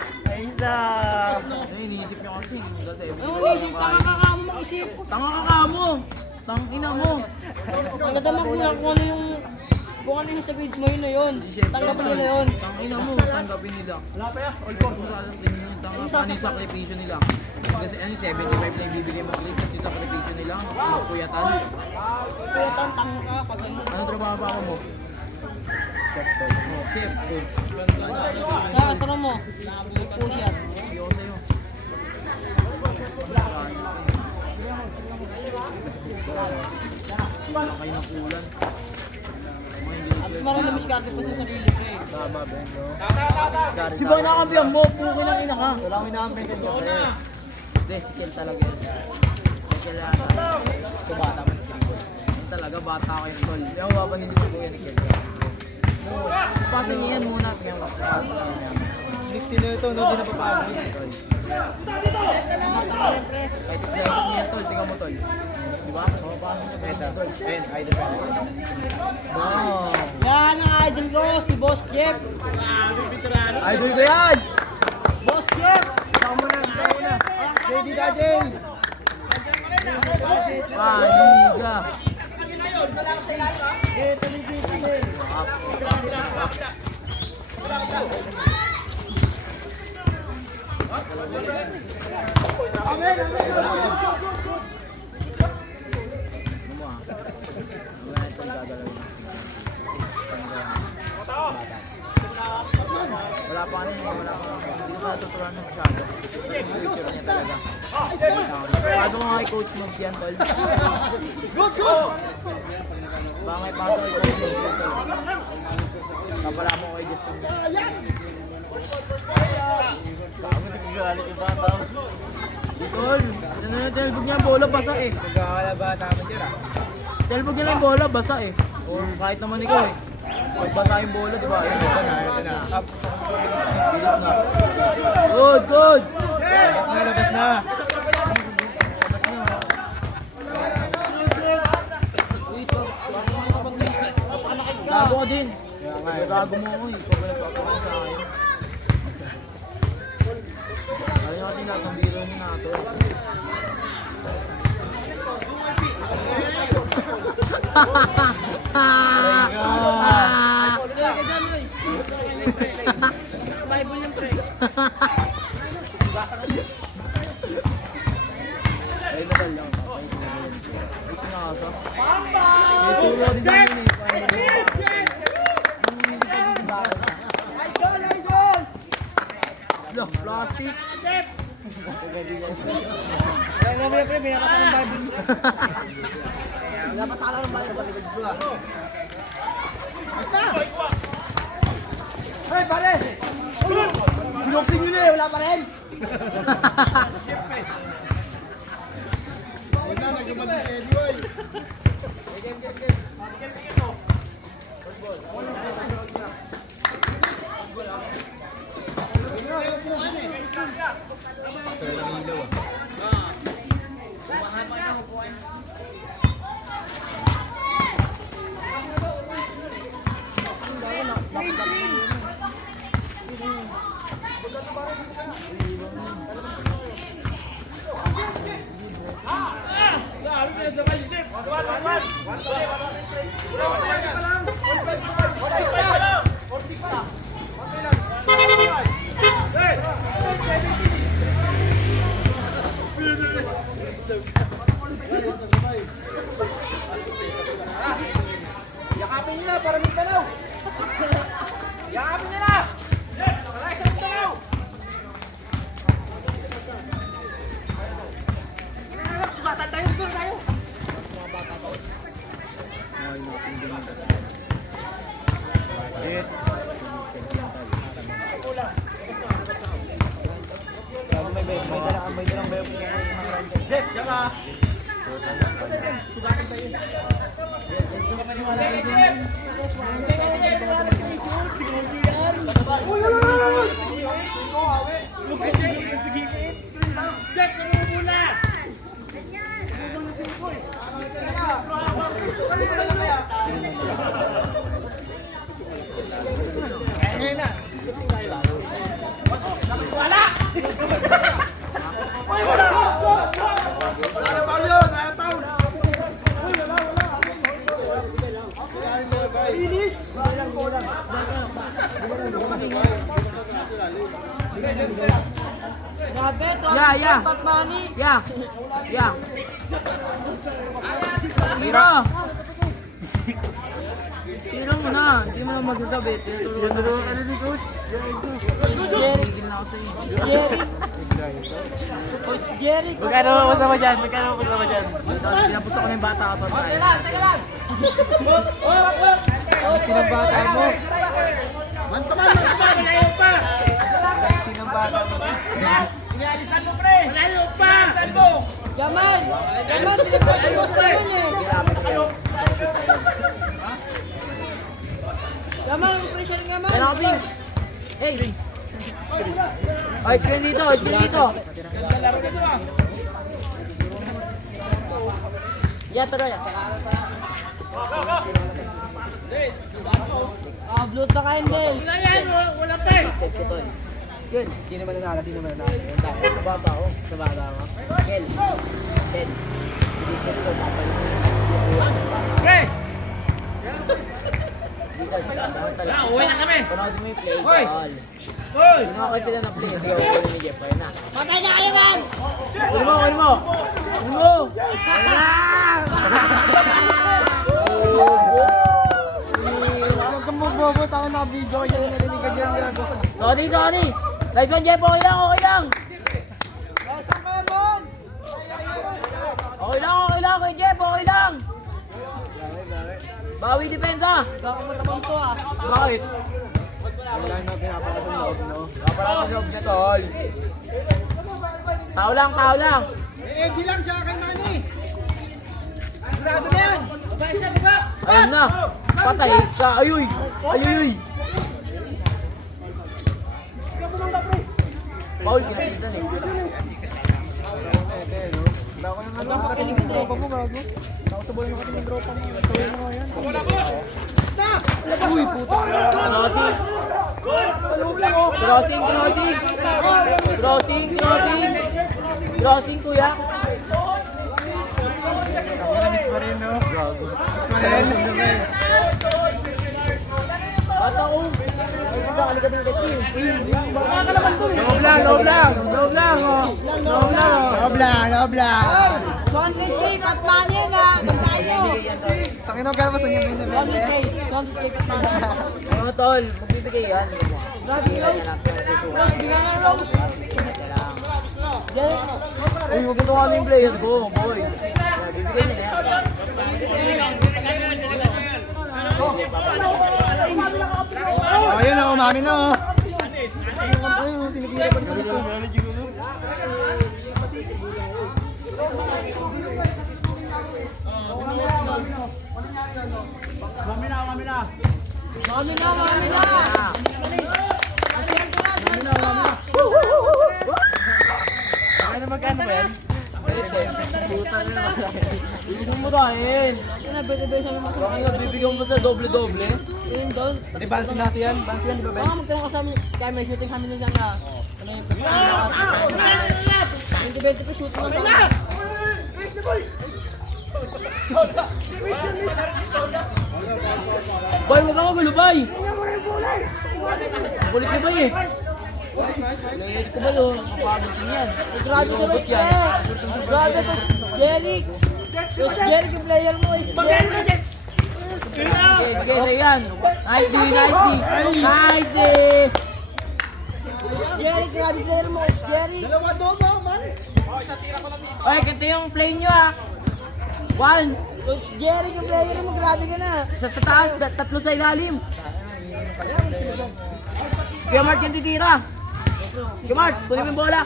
iniisip nyo kasi. Ano unisip? Tanga ka ka mo mag-isip. Tanga ka mo! Tangina mo! Ang ganda magulang kung ano yung sa grades mo yun na yun. Tanggapin nila yun. Tangina mo, tanggapin nila. Wala pa ya, all for. Ano yung sakripisyo nila? Kasi 75 lang yung bibigay mo grade kasi sakripisyo nila. Puyatan. Kaya tanga ka pag ano. Anong trabaho pa ako mo? Chef. Sa tanong mo, push yan. Hindi ako sa'yo. Wala kayo ng kulan. At marami na miskarte pa sa sarili ko eh. Tama, Ben, no? Si ba nakambiyan mo? Pukin ang ina ka. Wala akong inaampen sa inyo. Hindi, si Kel talaga yun. Si Kel yata. Ito bata mo ni Kel. Yun talaga, bata ko yung tol. Yung babanin mo ko yan ni Kel. Pasa niya yan muna. Tingnan mo. Pasa niya. Dikti na ito, no? Di na papasok yun. Kahit i-present niya yan tol. Tingnan mo tol. Diba? Kasama pa kami sa Ito, tol. Ben, idol ka. Wow. Yan ang idol ko, si Boss Jeff. Idol ko yan! Boss Jeff! JD ka, Jay! Paniga! Wala pa ano yun, wala pa. Hindi ko natuturuan na masyado. Future niya talaga. Pasok mo kay Coach Moves yan, tol. Baka pasok kay Coach Moves yan, tol. Kapala mo kay Justin. Kami nagagalit yung bata. Tol, ano na telbog niya, bola basa eh. Nagkakala bata mo dyan, ah. Telbog niya lang yung bola, basa eh. Or kahit naman ikaw eh. Pag basa yung bola, diba? Ayun, ito na, ito na. Up. Bilis na. Good, good! Labas na. Gago ka din. Gago mo ako eh. Ikaw ba nagpapakain sa akin? Ayun kasi natang biro niya na ito. Bible yung pre. Ayun na lang. Ito na kasa. May tulo din sa amin eh. Idol, idol! Look, plastic. Kaya nga ba pre, binakata ng Bible. Dapat sa ng bayan, baligad ko ah. Hey, pare! Binoxing yun eh, wala pa rin! Huwag na, nagkaman si Eddie, oy! Yakapin niyo na para Mindanao. Yakapin niyo na. Para sa Mindanao. Sugatan tayo, siguro tayo. May dalang bayo. Jeff, yaka. Sugatan tayo. Grabe, to. Yeah. Pat money. Yeah. Tira. Tira mo na. Hindi mo na magsasabi. Tinutulungan ka na ni Coach. Tigil na ako sa'yo. Coach Jerry. Magkano mo dyan? Pinapusto ko na yung bata ka pa. Teka lang. Sinang bata mo? Mantaman! Malayo pa! Sinang bata mo? Inialisan mo, pre! Malayo pa! Inialisan mo! Yaman, pinagpapagos ka yun eh. Yaman, pressure ng Yaman. Kaya na kami! Hey! Ice cream dito! Yeah, tara yan. Upload na kain din. Wala pa eh! Yun. Sino man nanalo? Yun tayo. Sa baba ako. Kel. Pre! Uwi na kami! Panood mo yung play ball. Hoy! Mga sila na play. Hindi ako kunin ni Jeff. Na. Patay na kayo, man! Kunin mo! Ayun Huwag kang mabobo. Taka na video. Yan na narinig ka dyan. Sorry! Nice one, Jeff. Okay lang. Okay lang kay Jeff. Okay lang. Bawi depensa. Baka matabang to ah. Bakit? Wala na pinapala sa loob, no? Pinapala sa loob na tol. Tao lang. Di lang, tsaka kay Manny. Sigurado na yan. Ayun na. Patay. Ayuy. Paul, kinakitan eh. Uy, puta. Crossing, kuya. Bata ko. Isa kalikat ng kasi. Loob lang. 200k, pat money na. Tayo. Tangino ka pa sa inyo 200k, pat money. Ano tol, magbibigay yan. Rose, bigyan ng Rose. Uy, huwag ito kami yung players ko, boy. Bibigay niya yan. Ayun na, umami na oh. Ayun, tinigila pa rin sa gusto. Mami na. Ano magkano ba yan? Bibigyan mo rin. Ina, bete-bete siya naman. Bibigyan mo sa doble-doble. Yun doon. Di ba sinasi yan? Bansi yan, di ba, Ben? Oo, magtanong ka sa amin. Kaya may shooting kami nun siya na. Ano yung 20-20 ko shooting lang kami. Boy, huwag ka magulo, boy! Kulit na ba eh? Kulit ko ba yun? Kapagod din yan. Grabe sa Ross yan! Grabe to, Jeric! Ross Jeric yung player mo eh! Sige, yan! Nice D! Nice D! Jeric, grabe player mo! Jeric! Dalawa doon mo, man! Oy, ganito yung play nyo ah! 1! Coach Jeric yung player mo, grabe ka na! Isa sa taas, tatlo sa ilalim! Sige, Mark yung titira! Sige, Mark, kunin mo yung bola!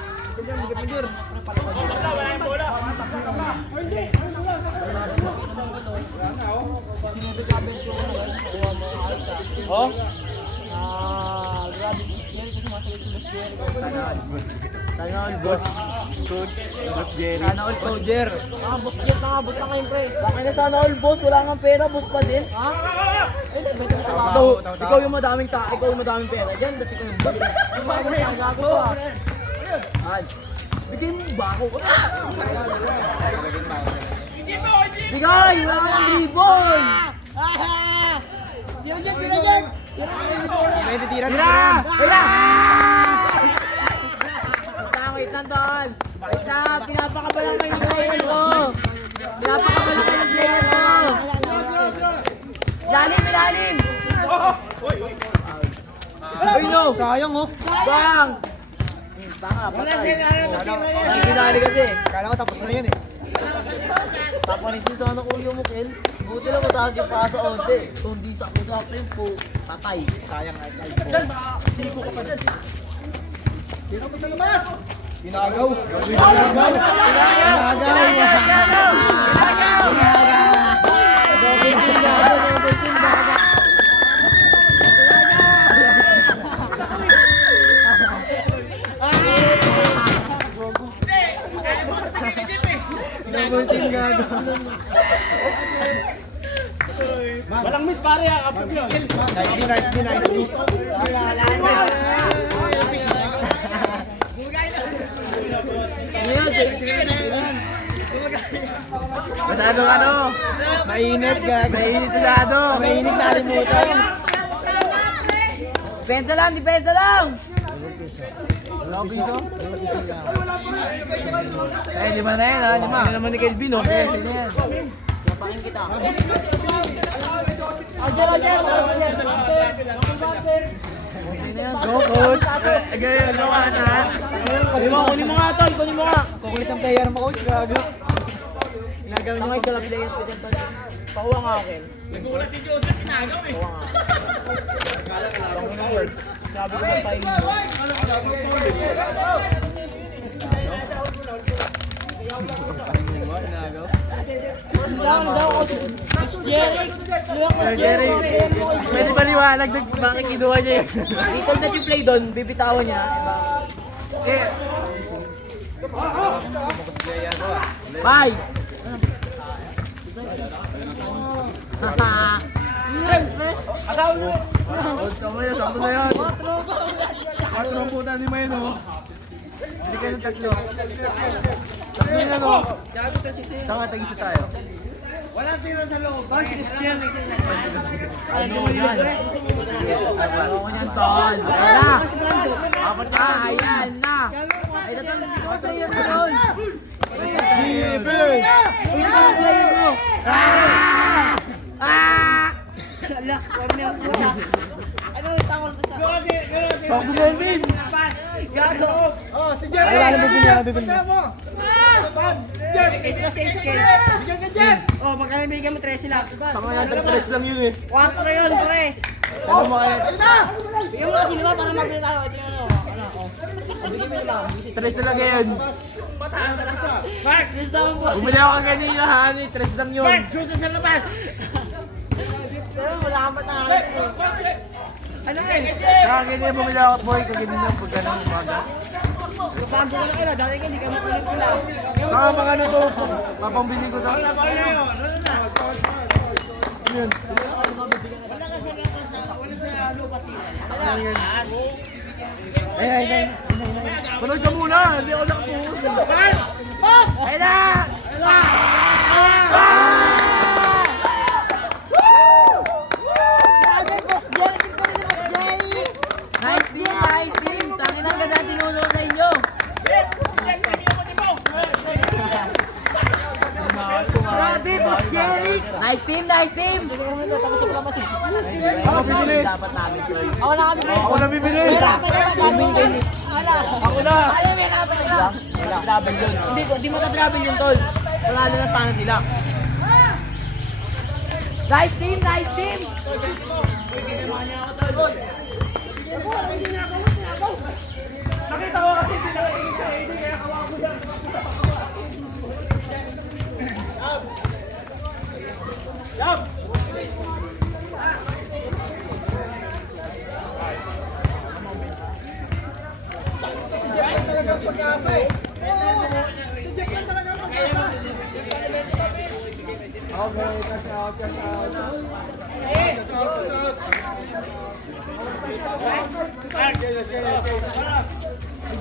Oh? Grabe Jeric kasi masakit si Boss Jeric. Sana all boss. Coach Jerry. Sana all boss. Boss jet na nga, boss na ngayon pre. Bakit na sana all boss, wala nga pera, boss pa din. Ha? Ikaw yung madaming pera. Diyan, dati ka yung boss. Yung mga boss, ang gago ah. Ay, bigyan mo ba ako? Bigay, wala ka ng dribble. Tira dyan. May titira. Wait lang, Tol. Wait lang, pinapakabalang kayo ng player ko. Ilalim. Ay, no. Sayang, oh. Bang. Baka, patay. Ay, ginali kasi. Kala ko tapos na yan, eh. Papanisin sana ko yung mukil. Buti lang mataas yung pasa onte. Kung di sa yung po, patay. Sayang, ay. Siko ka pa dyan. Ginagaw. Walang miss pare ah, kapag yun. Nice D. Masyadong mainit nalimutan. Depensa lang! Eh, lima na yan ha, lima. Ano naman ni Kelvin, no? Sige na yan. Napakin kita. Go, coach! Ganyan, go ka na. Kunin mo nga tol, kunin mo nga. Kukulit ang player mo, coach. Gago. Tangay ka lang player ko dyan tol. Pakuha nga akin. Nagulat si Joseph, pinagaw eh. Sabi ko ng pain mo. Pwede paliwanag, bakit kinuha niya yun? Little that you play doon, bibitawan niya. Bye! Tama yan, sakto na yan. 4 ang puta ni Mayan, oh. Hindi kayo ng 3. Sakto na yan, oh. Saka tag-isa tayo. Wala sino sa loob. Ano yan? Ano yan, Tol? Wala. Apat na. Ayan na. Ay, natol, hindi ko sa iyo na doon. Giver! Ano yung tawag ko sa... Stop the Melvin! Gago! Oh, si Jerry! Ay, wala na bibili. Oh, magkano bigyan mo 13 lang? Tama lang, tag-press lang yun eh. 4 na yun, pre! Alam mo kaya, Bigyan mo kasi lima para mabili tayo. Ito yung ano, bigyan mo lima. 3 na lang yun. Mark! Bumili ako kanina, honey. 3 lang yun. Mark, shoot na sa labas! Pero wala kang matangit. Ano yun? Saka ganyan bumili ako, boy. Kaganyan lang pagka ng umaga. Bago ko na kayo, dahil hindi ka makulit ko lang. Saka pag ano to, papambili ko daw. Ano na? Yun. Panood ka muna, hindi ako nakapuhos. Ayun na! Nice team! Tangin ang ganda tinulong sa inyo! Grabe, Boss Jerry! Nice team! Ako bibili! Dapat namin try. Ako na bibili! Ako na! Travel yun. Hindi mata-travel yun, tol. Wala na sana sila. Nice team! Nakita ko kasi hindi nakatingin sa hindi kaya kawago yan.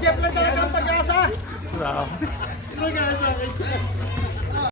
Jeff lang talaga ang pag-asa.